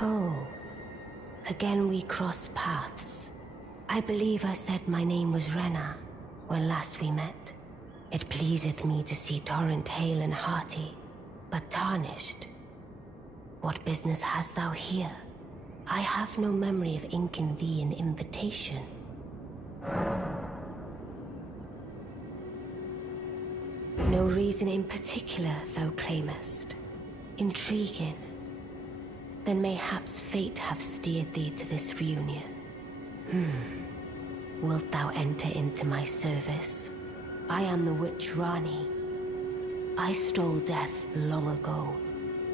Oh, again we cross paths. I believe I said my name was Renna when last we met. It pleaseth me to see Torrent hale and hearty, but tarnished. What business hast thou here? I have no memory of inking thee an invitation. No reason in particular thou claimest. Intriguing. Then mayhaps fate hath steered thee to this reunion. Wilt thou enter into my service? I am the witch Ranni. I stole death long ago,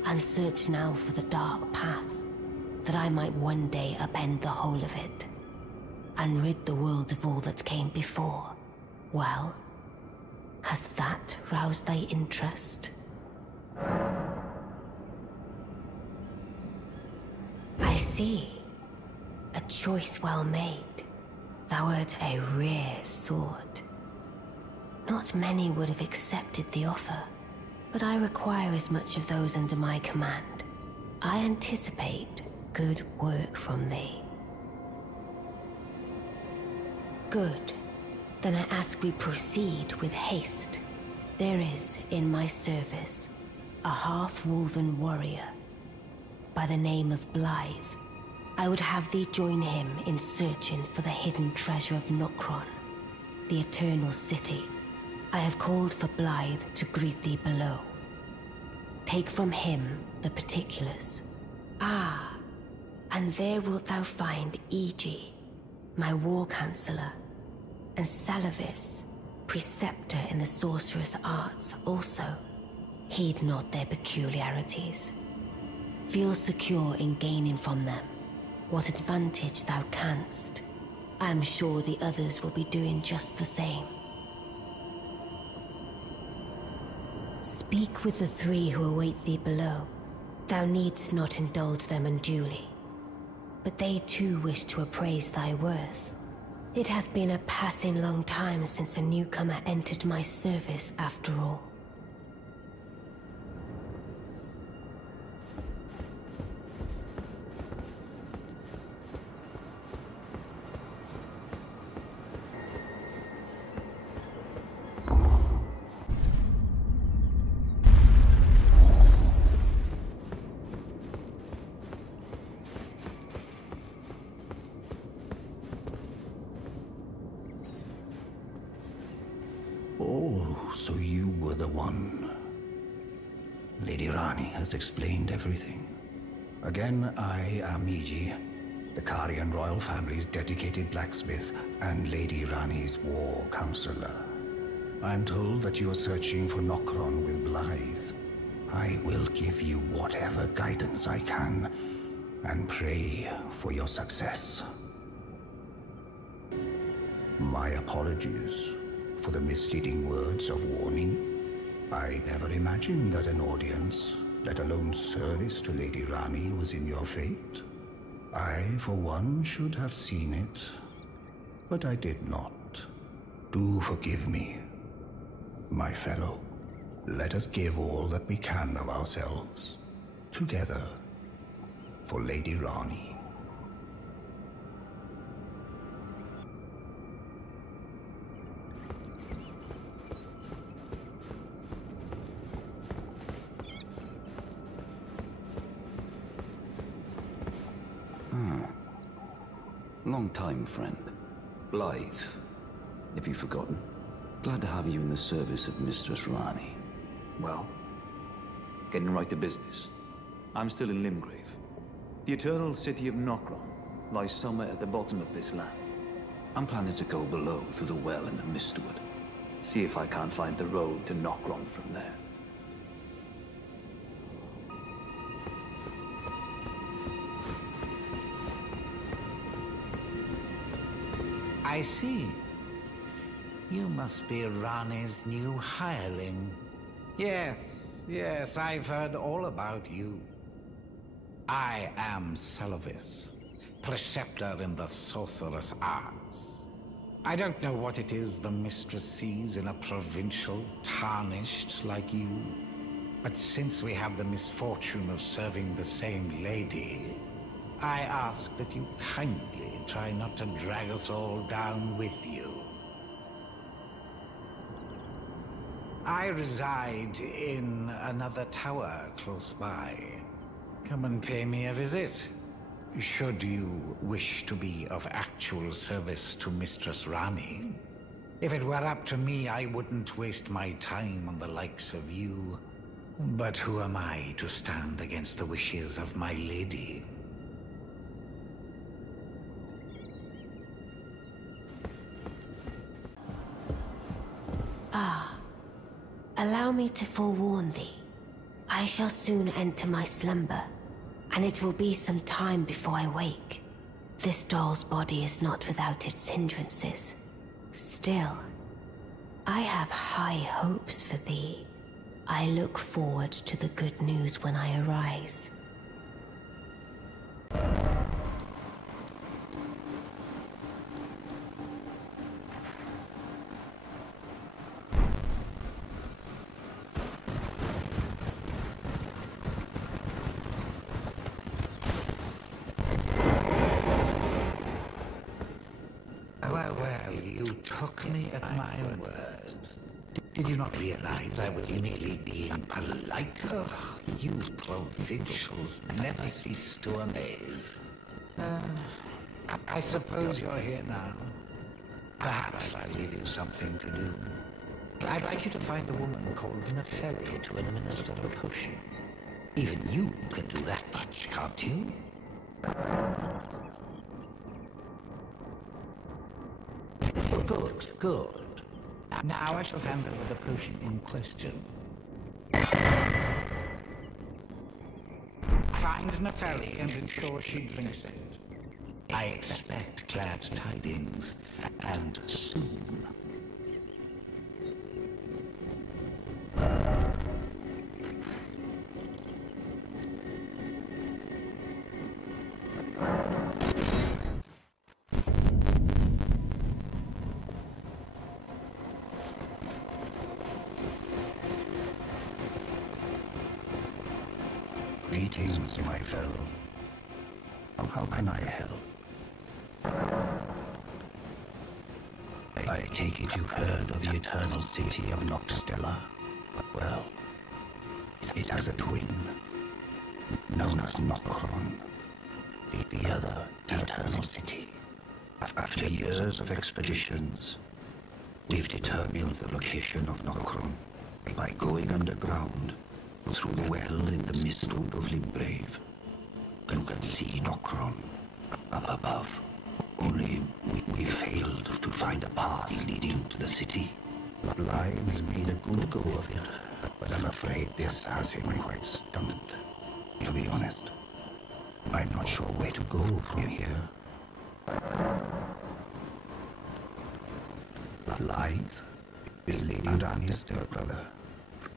and search now for the dark path, that I might one day upend the whole of it, and rid the world of all that came before. Well, has that roused thy interest? I see. A choice well made. Thou art a rare sword. Not many would have accepted the offer, but I require as much of those under my command. I anticipate good work from thee. Good. Then I ask we proceed with haste. There is, in my service, a half-wolven warrior by the name of Blaidd. I would have thee join him in searching for the hidden treasure of Nokron, the Eternal City. I have called for Blaidd to greet thee below. Take from him the particulars. Ah, and there wilt thou find Iji, my war counselor, and Salavis, preceptor in the sorcerous arts also. Heed not their peculiarities. Feel secure in gaining from them what advantage thou canst. I am sure the others will be doing just the same. Speak with the three who await thee below. Thou needst not indulge them unduly, but they too wish to appraise thy worth. It hath been a passing long time since a newcomer entered my service, after all. Oh, so you were the one. Lady Ranni has explained everything. Again, I am Iji, the Karian royal family's dedicated blacksmith and Lady Ranni's war counselor. I'm told that you are searching for Nokron with Blaidd. I will give you whatever guidance I can, and pray for your success. My apologies for the misleading words of warning. I never imagined that an audience, let alone service to Lady Ranni, was in your fate. I, for one, should have seen it, but I did not. Do forgive me, my fellow. Let us give all that we can of ourselves, together, for Lady Ranni. Long time, friend. Blaidd. Have you forgotten? Glad to have you in the service of Mistress Ranni. Well, getting right to business. I'm still in Limgrave. The eternal city of Nokron lies somewhere at the bottom of this land. I'm planning to go below through the well in the Mistwood. See if I can't find the road to Nokron from there. I see. You must be Ranni's new hireling. Yes, I've heard all about you. I am Salavis, preceptor in the sorcerous arts. I don't know what it is the mistress sees in a provincial tarnished like you, but since we have the misfortune of serving the same lady, I ask that you kindly try not to drag us all down with you. I reside in another tower close by. Come and pay me a visit. Should you wish to be of actual service to Mistress Ranni. If it were up to me, I wouldn't waste my time on the likes of you. But who am I to stand against the wishes of my lady? Allow me to forewarn thee. I shall soon enter my slumber, and it will be some time before I wake. This doll's body is not without its hindrances. Still, I have high hopes for thee. I look forward to the good news when I arise. Well, you took me at my word. Did you not realize I was merely being polite? Oh, you provincials never cease to amaze. I suppose you're here now. Perhaps I'll leave you something to do. I'd like you to find a woman called Nepheli to administer a potion. Even you can do that much, can't you? Good. Now I shall hand over the potion in question. Find Nepheli and ensure she drinks it. I expect glad tidings, and soon. Greetings, my fellow. How can I help? I take it you've heard of the eternal city of Noxtella? Well, it has a twin, known as Nokron, the other eternal city. After years of expeditions, we've determined the location of Nokron by going underground through the well in the mistwood of Blaidd. You can see Nokron up above. Only we failed to find a path leading to the city. Blaidd's made a good go of it, but I'm afraid this has him quite stumped. To be honest, I'm not sure where to go from here. Blaidd is Lady Ranni's stepbrother.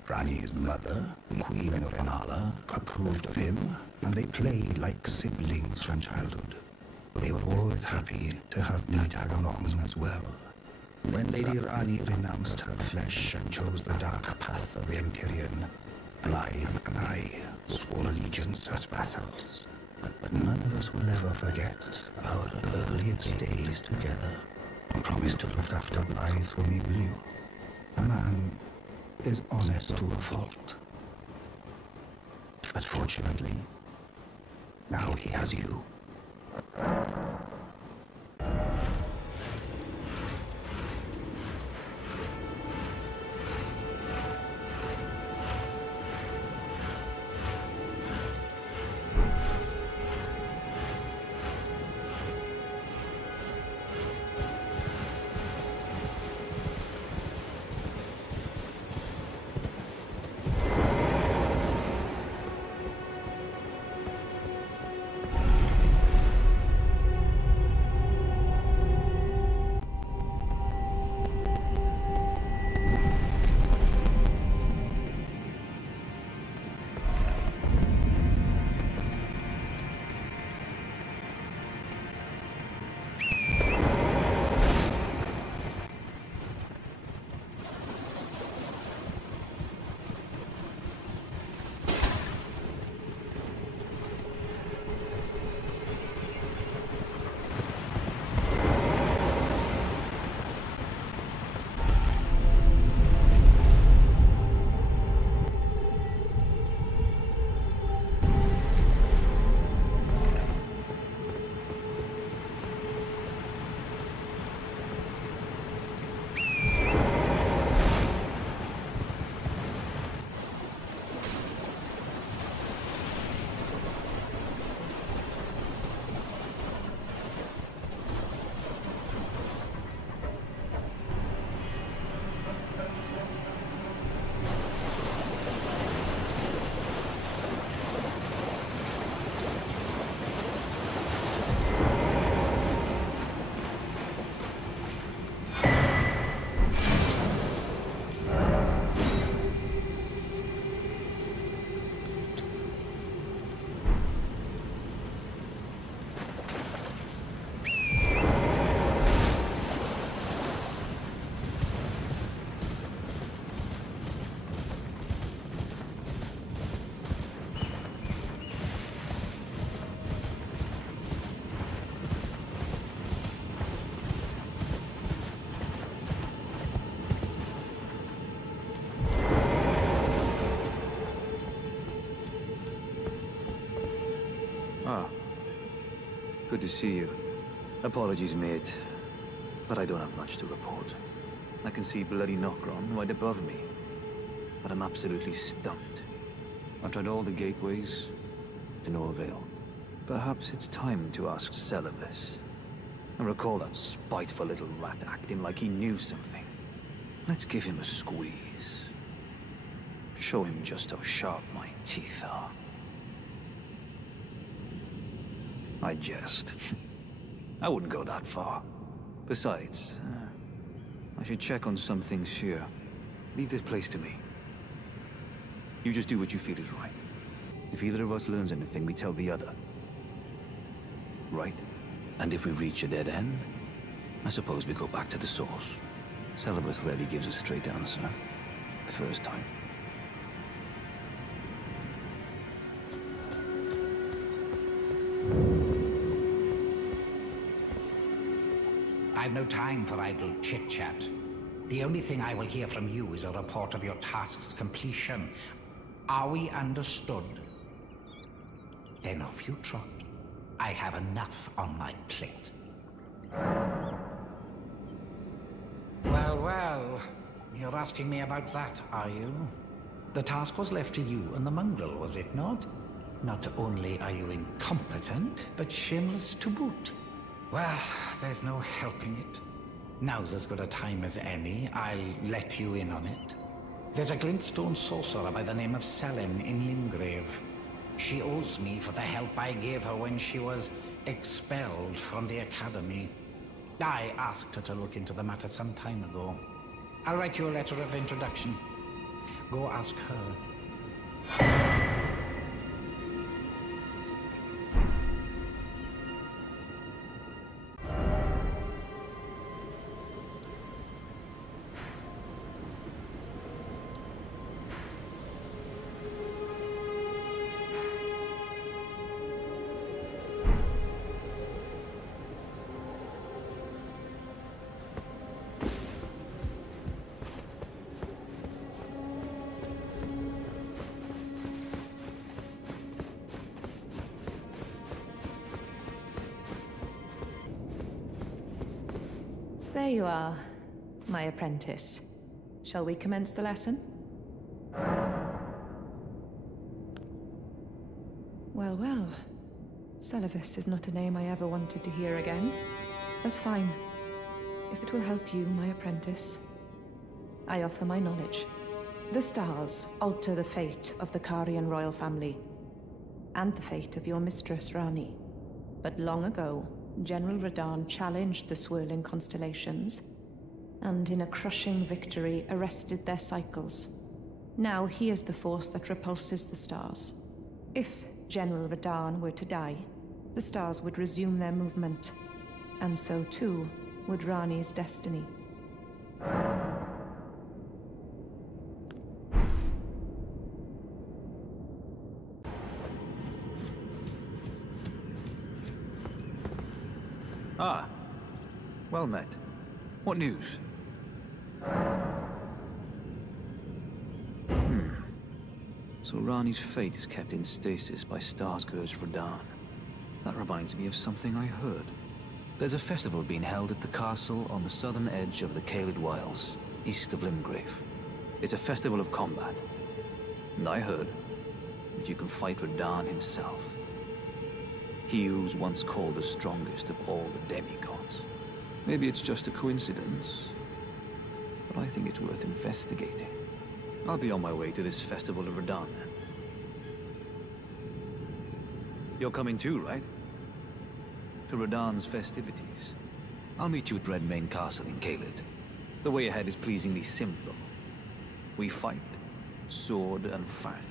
Ranni's mother, Queen Renna, approved of him, and they played like siblings from childhood. They were always happy to have me tag along as well. When Lady Ranni renounced her flesh and chose the dark path of the Empyrean, Blaidd and I swore allegiance as vassals. But none of us will ever forget our earliest days together. Promise to look after Blaidd for me, will you? A man is honest to a fault. But fortunately, now he has you. Ah, good to see you. Apologies, mate, but I don't have much to report. I can see bloody Nokron right above me, but I'm absolutely stumped. I've tried all the gateways, to no avail. Perhaps it's time to ask Celevis. I recall that spiteful little rat acting like he knew something. Let's give him a squeeze. Show him just how sharp my teeth are. I jest. I wouldn't go that far. Besides, I should check on some things here. Leave this place to me. You just do what you feel is right. If either of us learns anything, we tell the other. Right? And if we reach a dead end, I suppose we go back to the source. Celevis rarely gives a straight answer. The first time. I've no time for idle chit-chat. The only thing I will hear from you is a report of your task's completion. Are we understood? Then off you trot. I have enough on my plate. Well, well. You're asking me about that, are you? The task was left to you and the mongrel, was it not? Not only are you incompetent, but shameless to boot. Well, there's no helping it. Now's as good a time as any. I'll let you in on it. There's a glintstone sorcerer by the name of Selin in Limgrave. She owes me for the help I gave her when she was expelled from the academy. I asked her to look into the matter some time ago. I'll write you a letter of introduction. Go ask her. There you are, my apprentice. Shall we commence the lesson? Well, well. Celevis is not a name I ever wanted to hear again. But fine. If it will help you, my apprentice, I offer my knowledge. The stars alter the fate of the Karian royal family, and the fate of your mistress, Ranni. But long ago, General Radahn challenged the swirling constellations, and in a crushing victory arrested their cycles. Now he is the force that repulses the stars. If General Radahn were to die, the stars would resume their movement, and so too would Ranni's destiny. Ah, well met. What news? So Ranni's fate is kept in stasis by Starscourge Radahn. That reminds me of something I heard. There's a festival being held at the castle on the southern edge of the Caelid Wilds, east of Limgrave. It's a festival of combat. And I heard that you can fight Radahn himself. He who's once called the strongest of all the demigods. Maybe it's just a coincidence, but I think it's worth investigating. I'll be on my way to this festival of Radahn then. You're coming too, right? To Radahn's festivities. I'll meet you at Redmane Castle in Caelid. The way ahead is pleasingly simple. We fight, sword and fang.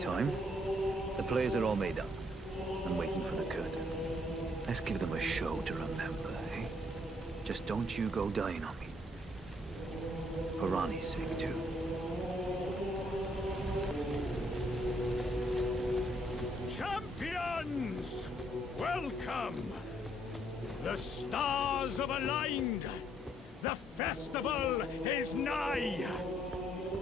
time. The players are all made up. I'm waiting for the curtain. Let's give them a show to remember, eh? Just don't you go dying on me. For Ranni's sake, too. Champions! Welcome! The stars have aligned! The festival is nigh!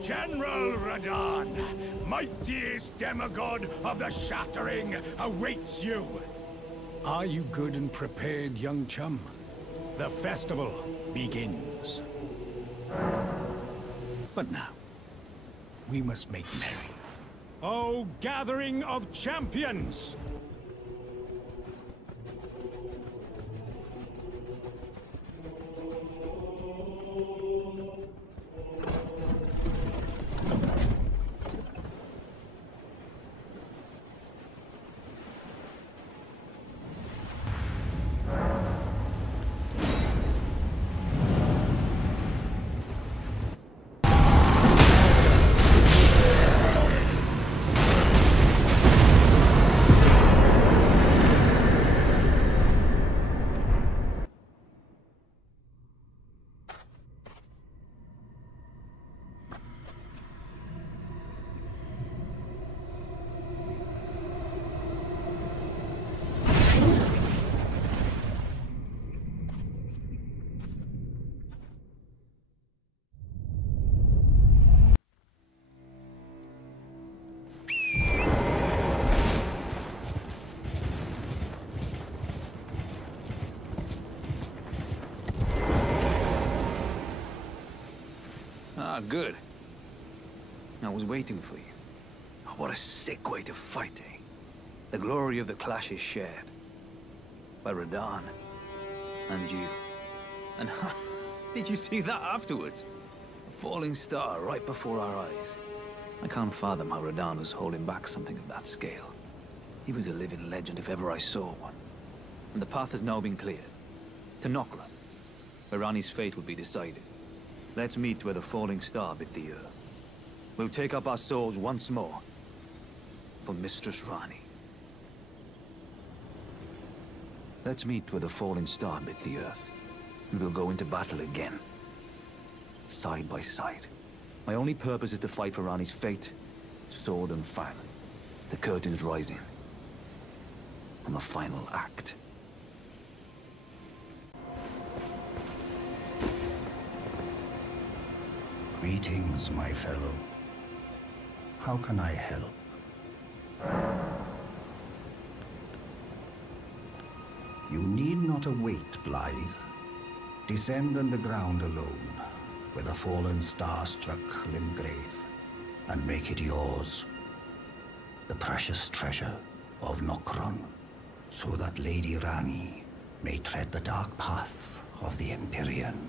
General Radahn, mightiest demigod of the Shattering, awaits you! Are you good and prepared, young chum? The festival begins. But now, we must make merry. O gathering of champions! Ah, good. I was waiting for you. Oh, what a sick way to fight, eh? The glory of the clash is shared. By Radahn. And you. And did you see that afterwards? A falling star right before our eyes. I can't fathom how Radahn was holding back something of that scale. He was a living legend if ever I saw one. And the path has now been cleared. To Nokra, where Ranni's fate will be decided. Let's meet where the falling star bit the earth. We'll take up our swords once more. For Mistress Ranni. Let's meet where the falling star bit the earth. And we'll go into battle again. Side by side. My only purpose is to fight for Ranni's fate, sword and fang. The curtain's rising. On the final act. Greetings, my fellow. How can I help? You need not await Blaidd. Descend underground alone, where the fallen star-struck Limgrave, and make it yours. The precious treasure of Nokron, so that Lady Ranni may tread the dark path of the Empyrean.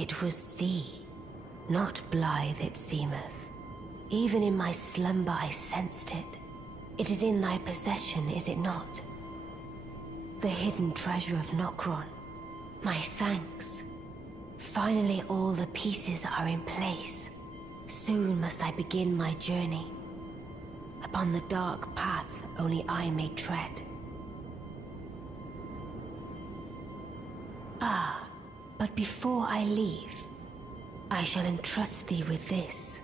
It was thee, not Blaidd it seemeth. Even in my slumber I sensed it. It is in thy possession, is it not? The hidden treasure of Nokron. My thanks. Finally all the pieces are in place. Soon must I begin my journey. Upon the dark path only I may tread. Ah, but before I leave, I shall entrust thee with this.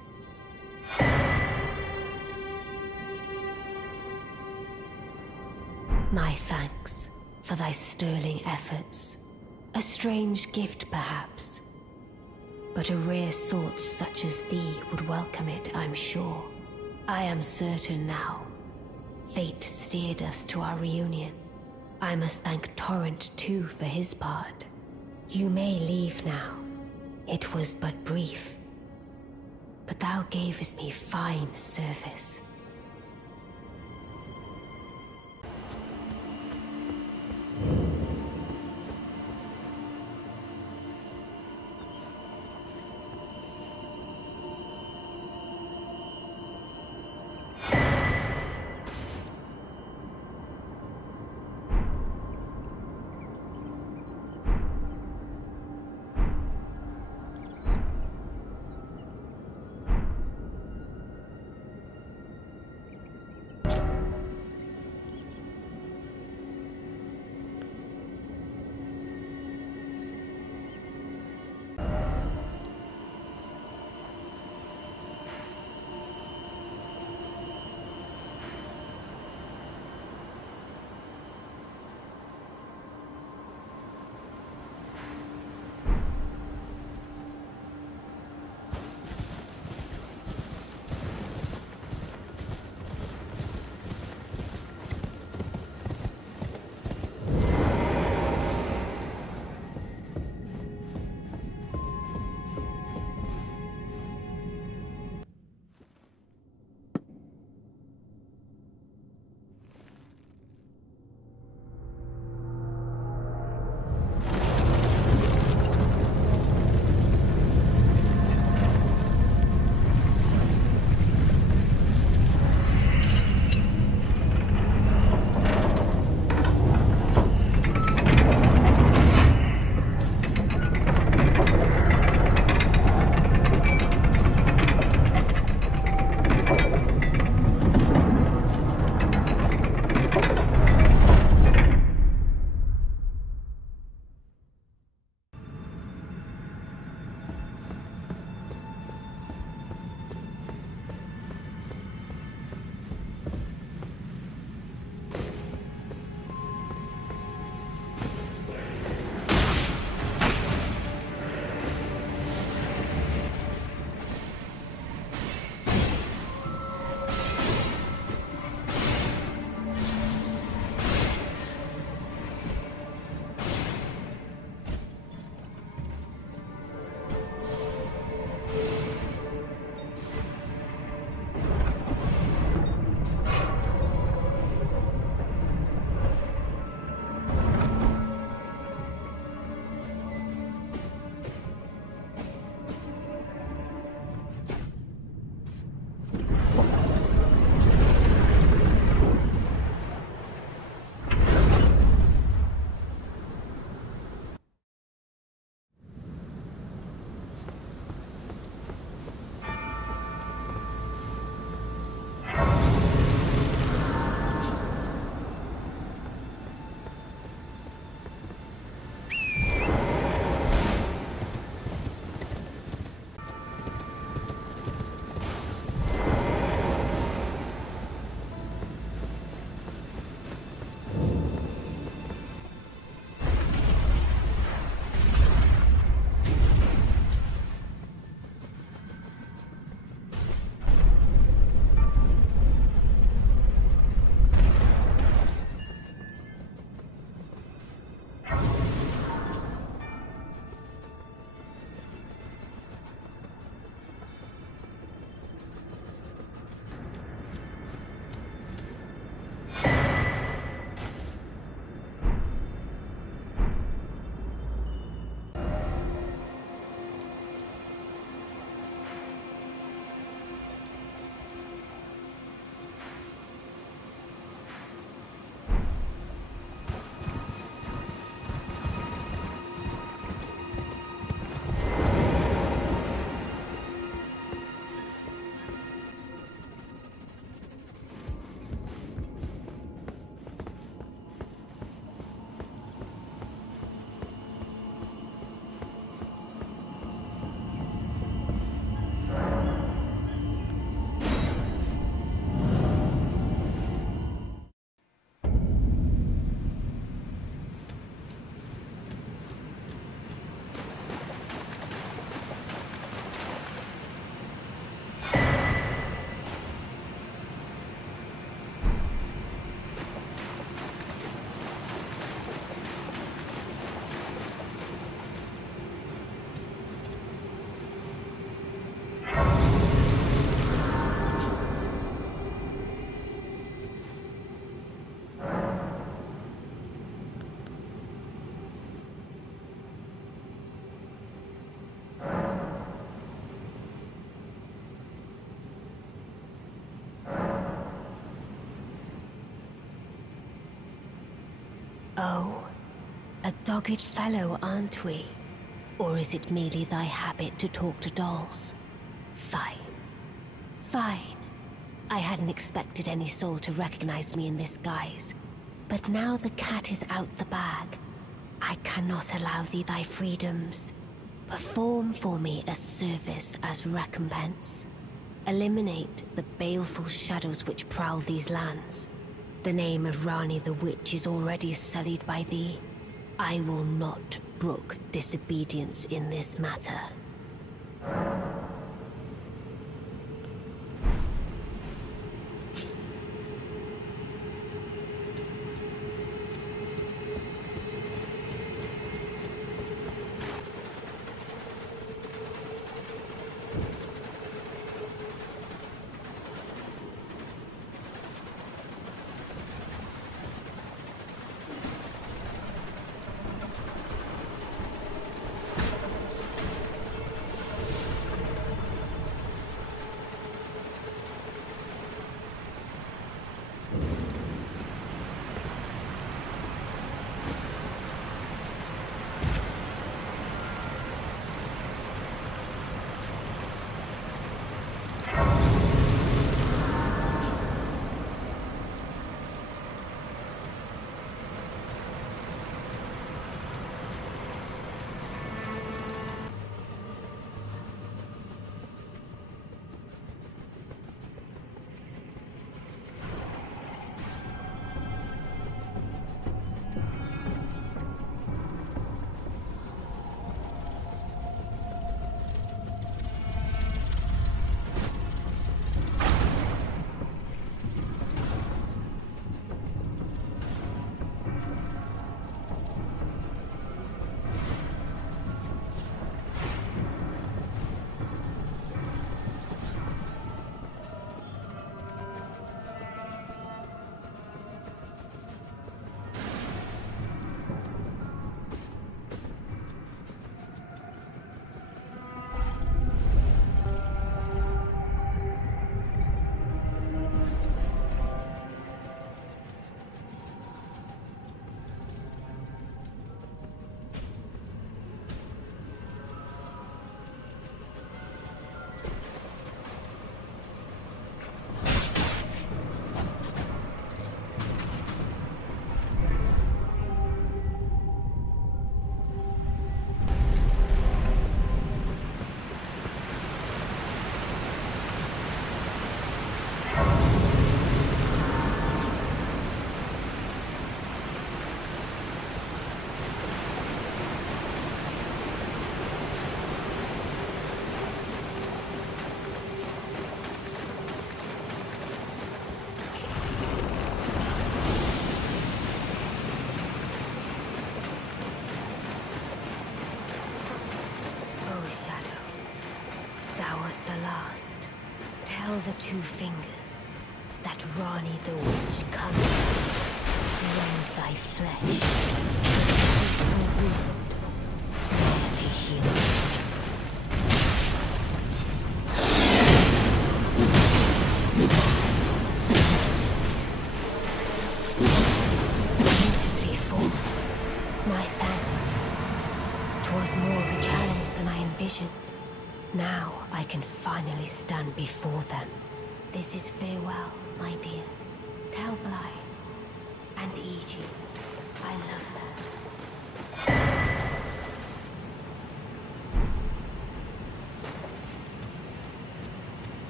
My thanks for thy sterling efforts. A strange gift, perhaps. But a rare sort such as thee would welcome it, I'm sure. I am certain now. Fate steered us to our reunion. I must thank Torrent too for his part. You may leave now. It was but brief. But thou gavest me fine service. Oh, a dogged fellow, aren't we? Or is it merely thy habit to talk to dolls? Fine. Fine. I hadn't expected any soul to recognize me in this guise. But now the cat is out the bag, I cannot allow thee thy freedoms. Perform for me a service as recompense. Eliminate the baleful shadows which prowl these lands. The name of Ranni the Witch is already sullied by thee. I will not brook disobedience in this matter. The two fingers that Ranni the Witch comes, rend thy flesh, the wound, there to heal. Beautifully formed. My thanks. 'Twas more of a challenge than I envisioned. Now I can finally stand before them. This is farewell, my dear. Tell Blaidd and Iji I love them.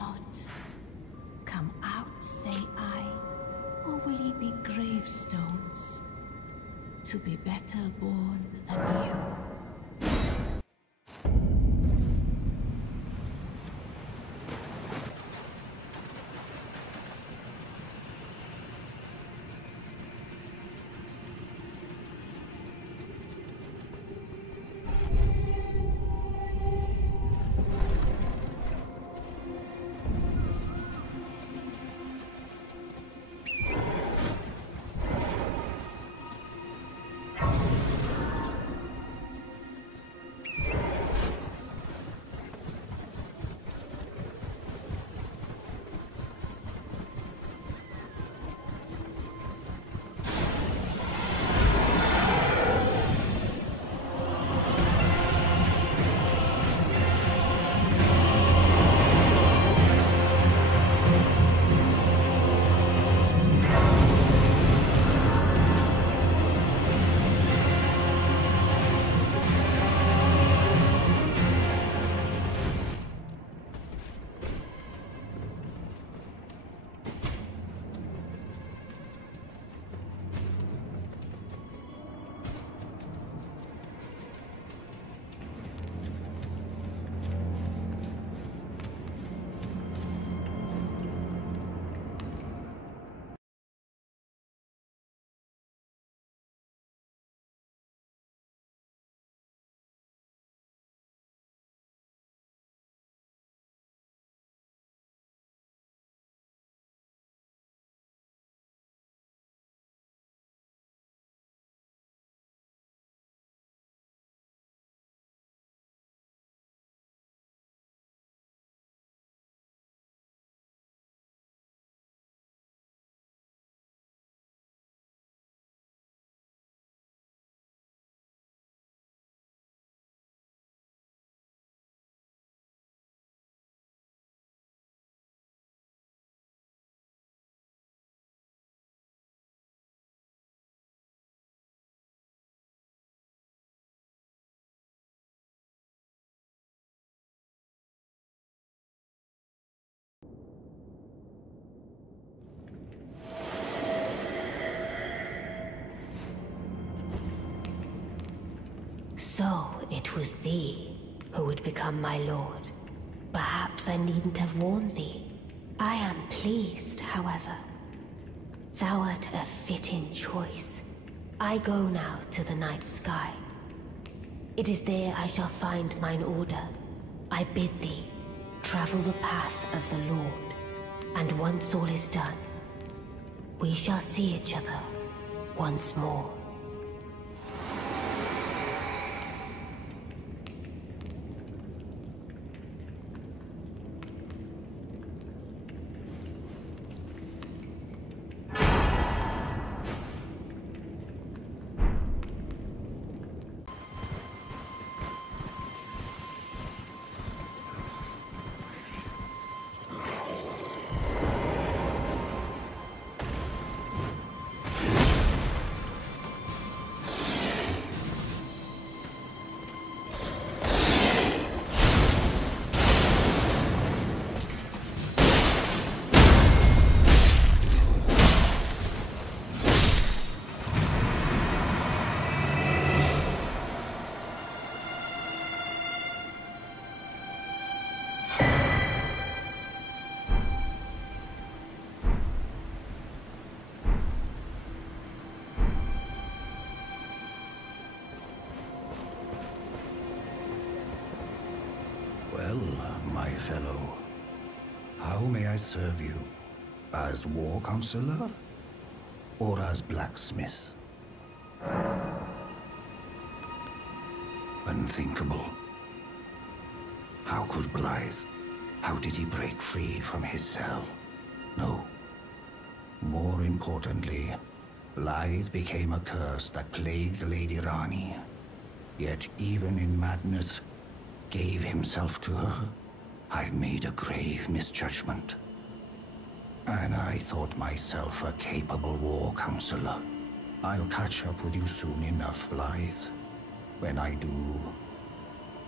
not? Come out, say I, or will ye be gravestones, to be better born anew? So it was thee who would become my lord. Perhaps I needn't have warned thee. I am pleased, however. Thou art a fitting choice. I go now to the night sky. It is there I shall find mine order. I bid thee travel the path of the Lord, and once all is done, we shall see each other once more. Well, my fellow, how may I serve you? As war counselor? Or as blacksmith? Unthinkable. How could Blaidd? How did he break free from his cell? No. More importantly, Blaidd became a curse that plagued Lady Ranni. Yet even in madness, gave himself to her. I've made a grave misjudgment. And I thought myself a capable war counselor. I'll catch up with you soon enough, Blaidd. When I do,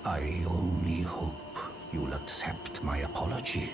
I only hope you'll accept my apology.